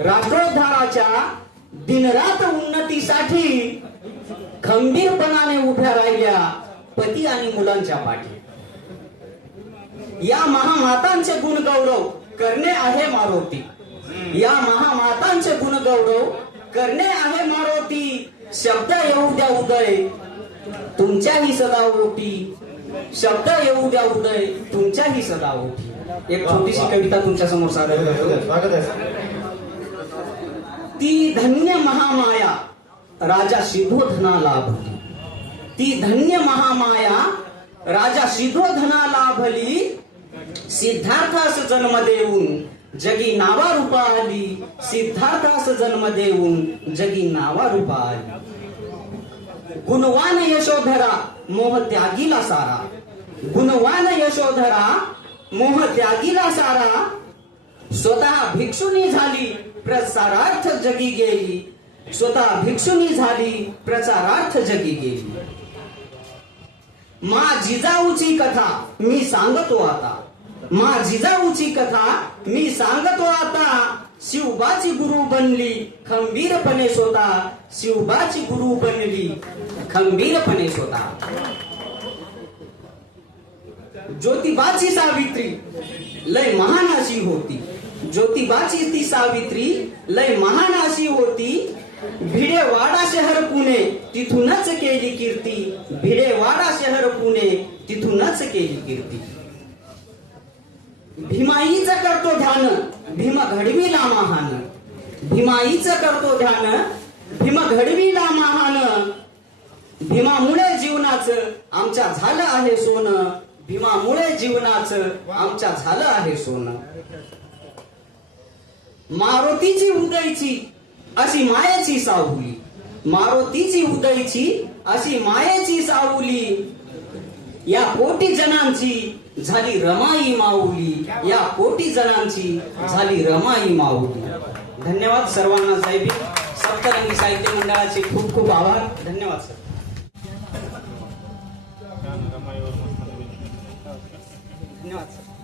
राष्ट्रोद्धाराच्या दिनरात उन्नतीसाठी खंबीरपणाने उभ्या राहिल्या पती आणि मुलांच्या पाठी. या महामातांचे गुणगौरव करणे आहे मारोती. या महामातांचे गुणगौरव करणे आहे मारोती. शब्द येऊ द्या उदय तुमच्याही सदा ओटी. शब्द येऊ द्या उदय तुमच्याही सदा ओटी. एक छोटीशी कविता तुमच्यासमोर सादर करतो. स्वागत आहे. ती धन्य महामाया राजा सिद्धोधना लाभली ती धन्य महामाया राजा सिद्धोधना लाभली सिद्धार्थास जन्म देऊन जगी नावा रूपा आली. सिद्धार्थास जन्म देऊन जगी नावा रूपा आली. गुणवान यशोधरा मोह त्यागीला सारा. गुणवान यशोधरा मोह त्यागीला सारा. स्वतः भिक्षुनी झाली प्रसारार्थ जगी गेली. स्वतः भिक्षुनी झाली प्रचारार्थ जगी गेली. मा जिजाऊची कथा मी सांगतो आता. मा जिजाऊची कथा मी सांगतो आता. शिवबाची गुरु बनली खंबीरपणे स्वतः. शिवबाची गुरु बनली खंबीरपणे स्वतः. ज्योतिबाची सावित्री लय महान अशी होती. ज्योतिबाची ती सावित्री लय महान अशी होती. भिडेवाडा शहर पुणे तिथूनच केली कीर्ती. भिडेवाडा शहर पुणे तिथूनच केली कीर्ती. भीमाईच करतो ध्यान भीम घडविला महान. भीमाईच करतो ध्यान भीम घडविला महान. भीमामुळे जीवनाचं आमच्या झालं आहे सोनं. भीमामुळे जीवनाचं आमच्या झालं आहे सोनं. मारुतीची उदयची अशी मायेची सावली. मारुतीची उदयची अशी मायेची सावली. या कोटी जणांची झाली रमाई माऊली. या कोटी जणांची झाली रमाई माऊली. धन्यवाद सर्वांना साहेब सप्तरंगी साहित्य मंडळाचे खूप खूप आभार. धन्यवाद सर. धन्यवाद सर.